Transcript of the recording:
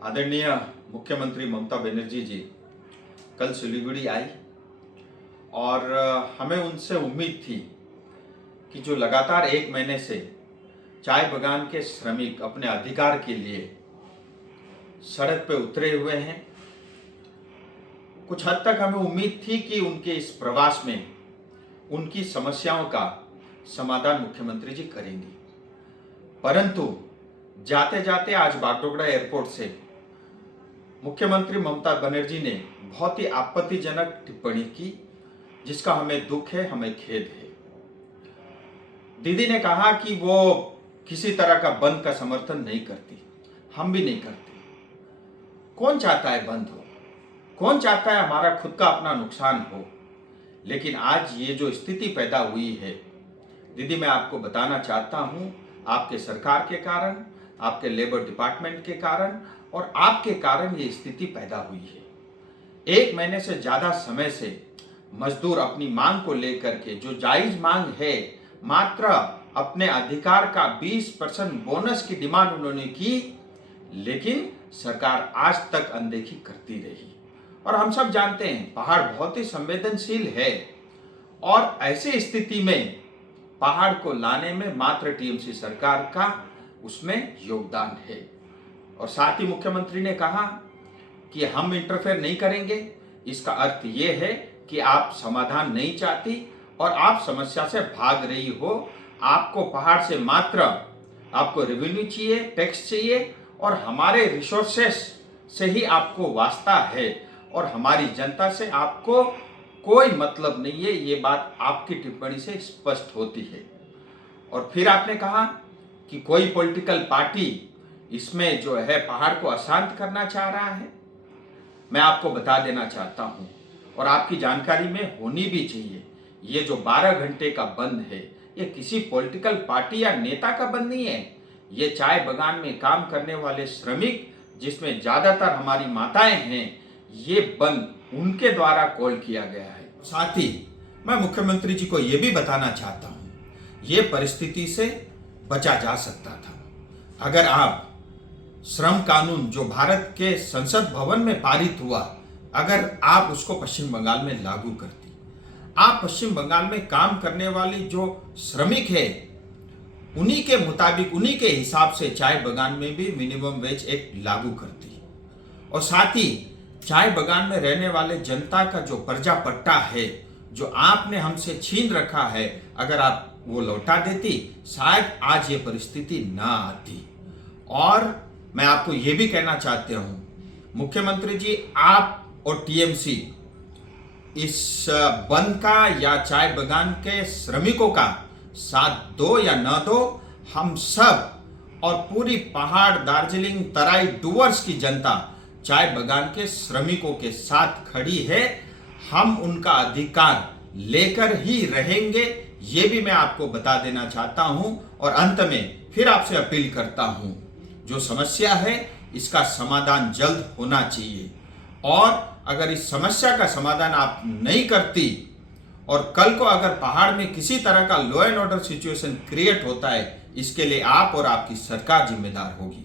आदरणीय मुख्यमंत्री ममता बनर्जी जी कल सिलीगुड़ी आई और हमें उनसे उम्मीद थी कि जो लगातार 1 महीने से चाय बागान के श्रमिक अपने अधिकार के लिए सड़क पे उतरे हुए हैं, कुछ हद तक हमें उम्मीद थी कि उनके इस प्रवास में उनकी समस्याओं का समाधान मुख्यमंत्री जी करेंगे। परंतु जाते जाते आज बागडोगरा एयरपोर्ट से मुख्यमंत्री ममता बनर्जी ने बहुत ही आपत्तिजनक टिप्पणी की, जिसका हमें दुख है, हमें खेद है। दीदी ने कहा कि वो किसी तरह का बंद का समर्थन नहीं करती, हम भी नहीं करते। कौन चाहता है बंद हो? कौन चाहता है हमारा खुद का अपना नुकसान हो? लेकिन आज ये जो स्थिति पैदा हुई है दीदी, मैं आपको बताना चाहता हूं, आपके सरकार के कारण, आपके लेबर डिपार्टमेंट के कारण और आपके कारण ये स्थिति पैदा हुई है। 1 महीने से ज्यादा समय से मजदूर अपनी मांग को लेकर के, जो जायज मांग है, मात्र अपने अधिकार का 20% बोनस की डिमांड उन्होंने की, लेकिन सरकार आज तक अनदेखी करती रही। और हम सब जानते हैं पहाड़ बहुत ही संवेदनशील है और ऐसी स्थिति में पहाड़ को लाने में मात्र टीएमसी सरकार का उसमें योगदान है। और साथ ही मुख्यमंत्री ने कहा कि हम इंटरफेयर नहीं करेंगे। इसका अर्थ ये है कि आप समाधान नहीं चाहती और आप समस्या से भाग रही हो। आपको पहाड़ से मात्र आपको रेवेन्यू चाहिए, टैक्स चाहिए और हमारे रिसोर्सेस से ही आपको वास्ता है और हमारी जनता से आपको कोई मतलब नहीं है। ये बात आपकी टिप्पणी से स्पष्ट होती है। और फिर आपने कहा कि कोई पॉलिटिकल पार्टी इसमें जो है पहाड़ को अशांत करना चाह रहा है। मैं आपको बता देना चाहता हूं और आपकी जानकारी में होनी भी चाहिए, ये जो 12 घंटे का बंद है, ये किसी पॉलिटिकल पार्टी या नेता का बंद नहीं है। ये चाय बागान में काम करने वाले श्रमिक, जिसमें ज्यादातर हमारी माताएं हैं, ये बंद उनके द्वारा कॉल किया गया है। साथ ही मैं मुख्यमंत्री जी को यह भी बताना चाहता हूं, ये परिस्थिति से बचा जा सकता था अगर आप श्रम कानून जो भारत के संसद भवन में पारित हुआ, अगर आप उसको पश्चिम बंगाल में लागू करती। आप पश्चिम बंगाल में काम करने वाली जो श्रमिक है, उन्हीं के मुताबिक, उन्हीं के हिसाब से चाय बागान में भी मिनिमम वेज एक्ट लागू करती। और साथ ही चाय बागान में रहने वाले जनता का जो पर्जा पट्टा है, जो आपने हमसे छीन रखा है, अगर आप वो लौटा देती, शायद आज ये परिस्थिति ना आती। और मैं आपको ये भी कहना चाहते हूं, मुख्यमंत्री जी, आप और टीएमसी इस बंद का या चाय बागान के श्रमिकों का साथ दो या न दो, हम सब और पूरी पहाड़, दार्जिलिंग, तराई, डुवर्स की जनता चाय बागान के श्रमिकों के साथ खड़ी है। हम उनका अधिकार लेकर ही रहेंगे, ये भी मैं आपको बता देना चाहता हूं। और अंत में फिर आपसे अपील करता हूं, जो समस्या है इसका समाधान जल्द होना चाहिए। और अगर इस समस्या का समाधान आप नहीं करती और कल को अगर पहाड़ में किसी तरह का law and order situation create होता है, इसके लिए आप और आपकी सरकार जिम्मेदार होगी।